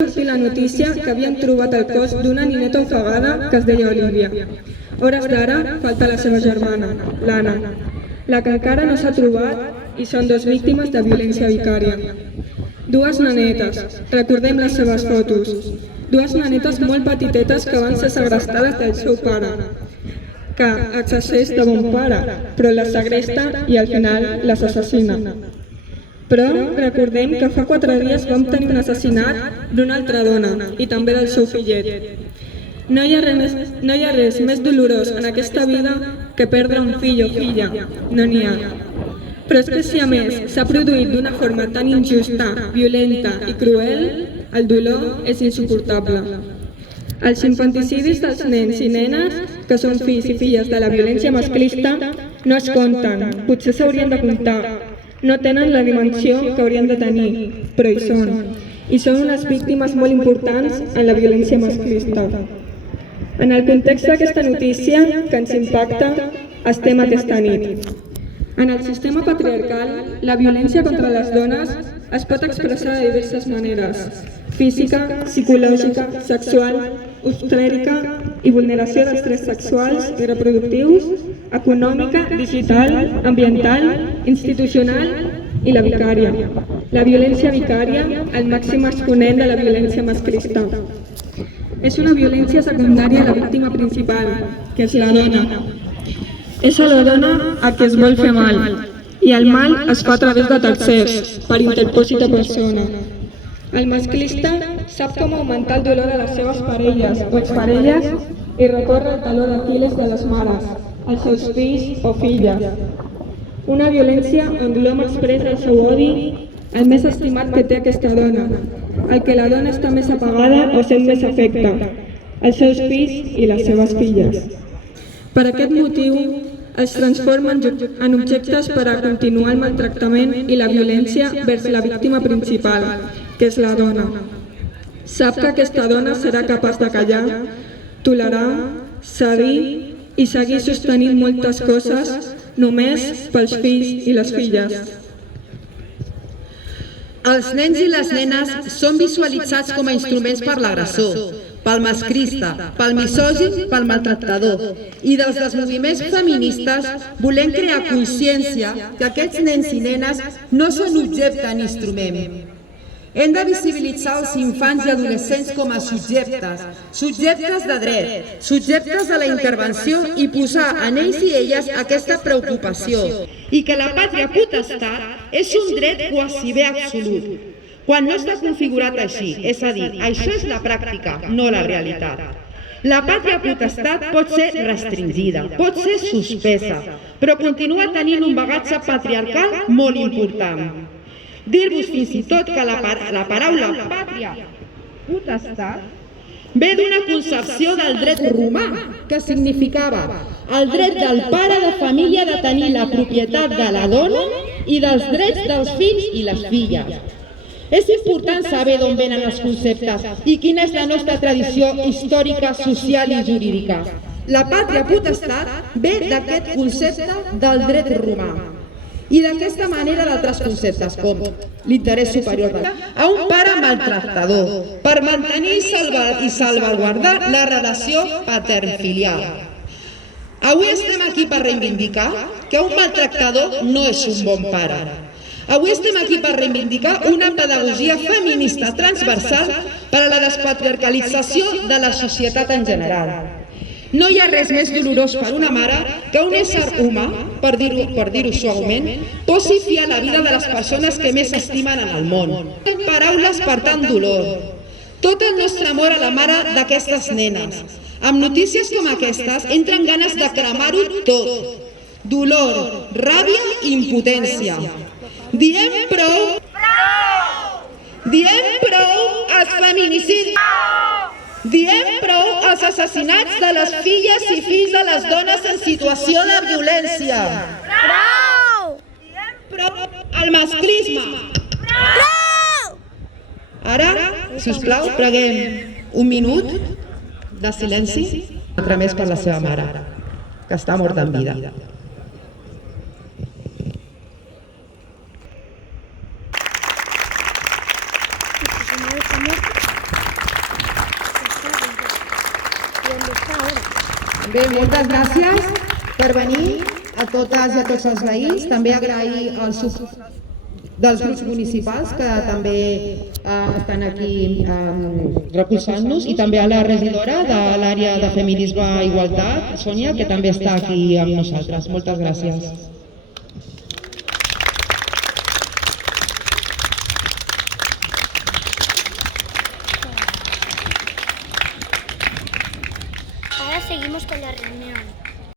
sortir la notícia que havien trobat el cos d'una nineta ofegada que es deia Olivia. Hores d'ara falta la seva germana, l'Anna, la que encara no s'ha trobat i són dues víctimes de violència vicària. Dues nenetes, recordem les seves fotos, dues nenetes molt petitetes que van ser segrestades del seu pare, que exerceix de bon pare, però les segresta i al final les assassina. Però recordem que fa 4 dies vam tenir un assassinat d'una altra dona i també del seu fillet. No hi ha res més dolorós en aquesta vida que perdre un fill o filla, no n'hi ha. Però és que si a més s'ha produït d'una forma tan injusta, violenta i cruel, el dolor és insuportable. Els infanticidis dels nens i nenes, que són fills i filles de la violència masclista, no es compten, potser s'haurien de comptar. No tenen la dimensió que haurien de tenir, però hi són. I són unes víctimes molt importants en la violència masclista. En el context d'aquesta notícia que ens impacta, estem aquesta nit. En el sistema patriarcal, la violència contra les dones es pot expressar de diverses maneres: física, psicològica, sexual, obstètrica i vulneració dels drets sexuals i reproductius, econòmica, digital, ambiental, institucional i la vicària. La violència vicària, el màxim exponent de la violència masclista. És una violència secundària a la víctima principal, que és la dona. És a la dona a qui es vol fer mal, i el mal es fa a través de tercers, per interpòsita persona. El masclista sap com augmentar el dolor de les seves parelles o exparelles i recorre el taló d'Aquil·les de les mares, els seus fills o filles. Una violència on l'home expressa el seu odi, el més estimat que té aquesta dona, el que la dona està més apagada o sent més afecta, els seus fills i les seves filles. Per aquest motiu, es transformen en objectes per a continuar el maltractament i la violència vers la víctima principal, que és la dona. Sap que aquesta dona serà capaç de callar, tolerar, cedir i seguir sostenint moltes coses només pels fills i les filles. Els nens i les nenes són visualitzats com a instruments per l'agressor, pel masclista, pel misògin, pel maltractador. I des dels moviments feministes volem crear consciència que aquests nens i nenes no són objecte ni instrument. Hem de visibilitzar els infants i adolescents com a subjectes, subjectes de dret, subjectes de la intervenció i posar en ells i elles aquesta preocupació. I que la pàtria potestat és un dret quasi bé absolut, quan no està configurat així, és a dir, això és la pràctica, no la realitat. La pàtria potestat pot ser restringida, pot ser suspesa, però continua tenint un bagatge patriarcal molt important. Dir-vos fins i tot que la paraula pàtria potestat ve d'una concepció del dret romà, que significava el dret del pare de família de tenir la propietat de la dona i dels drets dels fills i les filles. És important saber d'on venen els conceptes i quina és la nostra tradició històrica, social i jurídica. La pàtria potestat ve d'aquest concepte del dret romà i d'aquesta manera d'altres conceptes com l'interès superior a un pare maltractador per mantenir i salvaguardar la relació patern-filial. Avui estem aquí per reivindicar que un maltractador no és un bon pare. Avui estem aquí per reivindicar una pedagogia feminista transversal per a la despatriarcalització de la societat en general. No hi ha res més dolorós per una mare que un ésser humà, per dir-ho suaument, posi fi a la vida de les persones que més estimen en el món. Paraules per tant dolor. Tot el nostre amor a la mare d'aquestes nenes. Amb notícies com aquestes entren ganes de cremar-ho tot. Dolor, ràbia i impotència. Diem prou als feminicidis. Diem prou als assassinats de les filles i fills de les dones en situació de violència. Prou! Diem prou al masclisme. Prou! Ara, sisplau, preguem un minut de silenci, un altre més per la seva mare, que està morta en vida. Bé, moltes gràcies per venir a totes i a tots els veïns. També agrair el suport dels grups municipals que també estan aquí recolzant-nos i també a la regidora de l'àrea de feminisme i igualtat, Sònia, que també està aquí amb nosaltres. Moltes gràcies. Ahora seguimos con la reunión.